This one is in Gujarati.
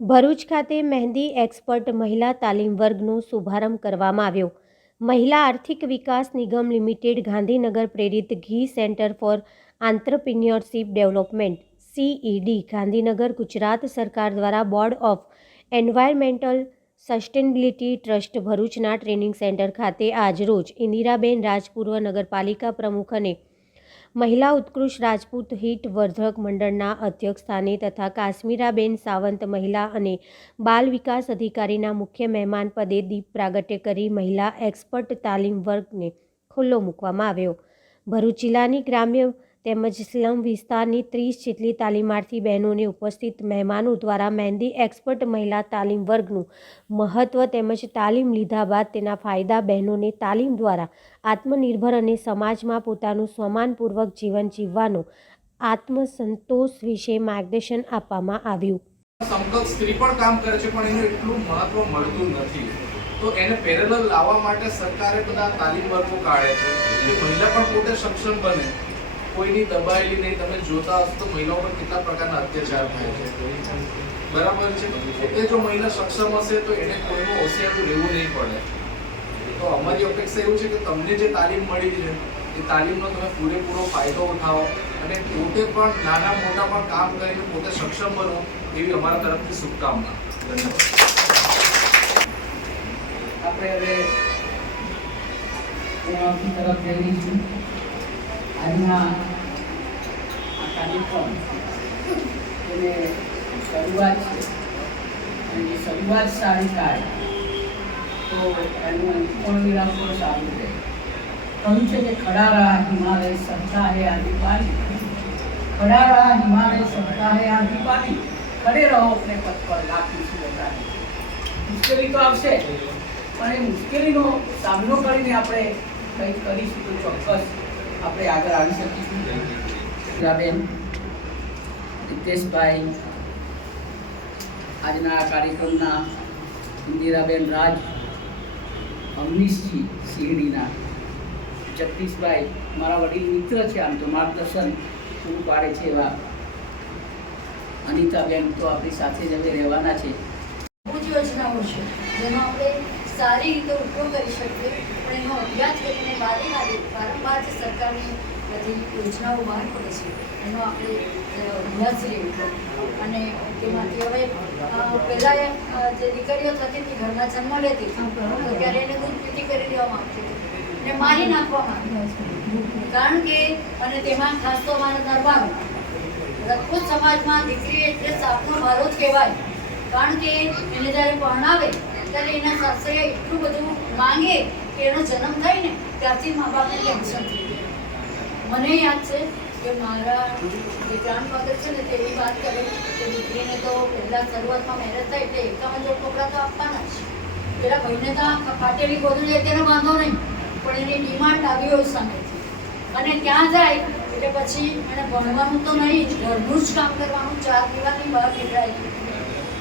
ભરૂચ ખાતે મહેંદી એક્સપર્ટ મહિલા તાલીમ વર્ગનો શુભારંભ કરવામાં આવ્યો. મહિલા આર્થિક વિકાસ નિગમ લિમિટેડ ગાંધીનગર પ્રેરિત the centre for entrepreneurship development, CED, Gandhinagar Gujarat સરકાર દ્વારા board of environmental sustainability trust ભરૂચના ટ્રેનિંગ સેન્ટર ખાતે આજરોજ ઇન્દિરાબેન રાજપૂર્વ નગરપાલિકા પ્રમુખ અને મહિલા ઉત્કૃષ્ટ રાજપૂત હિટ વર્ધક મંડળના અધ્યક્ષ સ્થાને તથા કાશ્મીરાબેન સાવંત મહિલા અને બાલ વિકાસ અધિકારીના મુખ્ય મહેમાન પદે દીપ પ્રાગટ્ય કરી મહિલા એક્સપર્ટ તાલીમ વર્ગને ખુલ્લો મૂકવામાં આવ્યો. ભરૂચ જિલ્લાની ગ્રામ્ય તેમજ સ્લમ વિસ્તારની ત્રીસ જેટલી તાલીમાર્થી બહેનોને ઉપસ્થિત મહેમાનો દ્વારા મહેંદી એક્સપર્ટ મહિલા તાલીમ વર્ગનું મહત્ત્વ તેમજ તાલીમ લીધા બાદ તેના ફાયદા બહેનોને તાલીમ દ્વારા આત્મનિર્ભર અને સમાજમાં પોતાનું સમાનપૂર્વક જીવન જીવવાનો આત્મસંતોષ વિશે માર્ગદર્શન આપવામાં આવ્યું. સમકક્ષ સ્ત્રી પણ કામ કરે છે, પણ એનું એટલું મહત્વ મળતું નથી. તો એને પેરેલલ લાવવા માટે સરકારે બધા તાલીમ વર્ગો કાઢે છે. મહિલા પણ પોતે સક્ષમ બને. કોઈની દબાયેલી નહીં. તમે જોતા હશો તો મહિલાઓ પર કેટલા પ્રકારના અત્યાચાર થાય છે. બરાબર છે? એટલે જો મહિલા સક્ષમ હશે તો એને કોઈનું હોશિયારું રહેવું નહીં પડે. તો અમારી અપેક્ષા એવું છે કે તમને જે તાલીમ મળી છે, એ તાલીમનો તમે પૂરેપૂરો ફાયદો ઉઠાવો અને પોતે પણ નાના મોટા પણ કામ કરીને પોતે સક્ષમ બનો એવી અમારા તરફથી શુભકામના. ધન્યવાદ આપણે હવે તરફ જઈ રહી છું આજના આ કાર્યક્રમ એને શરૂઆત છે અને જે શરૂઆત સારી થાય તો એનું અંતિમ વિરામ પણ સારું રહે કહ્યું છે કે ખડા રહ્યા હિમાલય સપ્તાહે આદિ પાણી ખડા રહ્યા હિમાલય સપ્તાહે આદિ પાણી ખડે રહો આપણે પથ પર લાખી છું મુશ્કેલી તો આવશે પણ એ મુશ્કેલીનો સામનો કરીને આપણે કંઈક કરીશું તો ચોક્કસ આપણે આગળ આવી શકીશું. બેન રિતેશભાઈ આજના કાર્યક્રમના ઇન્દિરાબેન રાજ અમનીશજી સિંહણીના જગદીશભાઈ, મારા વડીલ મિત્ર છે આમ તો માર્ગદર્શન પૂરું પાડે છે એવા. અનિતાબેન તો આપણી સાથે જ હવે રહેવાના છે. યોજનાઓ છે. જેમાં આપણે સારી રીતે ઉપયોગ કરી શકીએ. પણ એનો અભ્યાસ કરીને વારે વારે વારંવાર જે સરકારની બધી યોજનાઓ બહાર પડે છે. એનો આપણે અભ્યાસ લેવો અને તેમાંથી હવે પહેલાં જે દીકરીઓ થતી હતી, ઘરમાં જન્મ લેતી ત્યારે એને દૂધ પીતી કરી દેવામાં આવતી હતી. અને મારી નાખવામાં આવતી કારણ કે, અને તેમાં ખાસ તો અમારા દરબાર રાજપૂત સમાજમાં દીકરી એટલે સાપનો ભારો જ કહેવાય. કારણ કે એને જ્યારે પરણાવે ત્યારે એના સાસરે એટલું બધું માંગે કે એનો જન્મ થાય ને ત્યારથી મા બાપને ટેન્શન થઈ ગયું. મને યાદ છે કે મારા જે ગ્રાન્ડફાધર છે ને તે એવી વાત કરે કે દીકરીને તો પહેલાં શરૂઆતમાં મહેનત થાય એટલે એકાવન જોડ કપડાં તો આપવાના જ. પેલા ભાઈને તો ફાટેલી ગોદડી જાય તેનો વાંધો નહીં. પણ એની ડિમાન્ડ આવી હોય સામેથી. અને ત્યાં જાય એટલે પછી એને ભણવાનું તો નહીં જ, ઘરનું જ કામ કરવાનું, ચાર દિવાલની બહાર નીકળાય.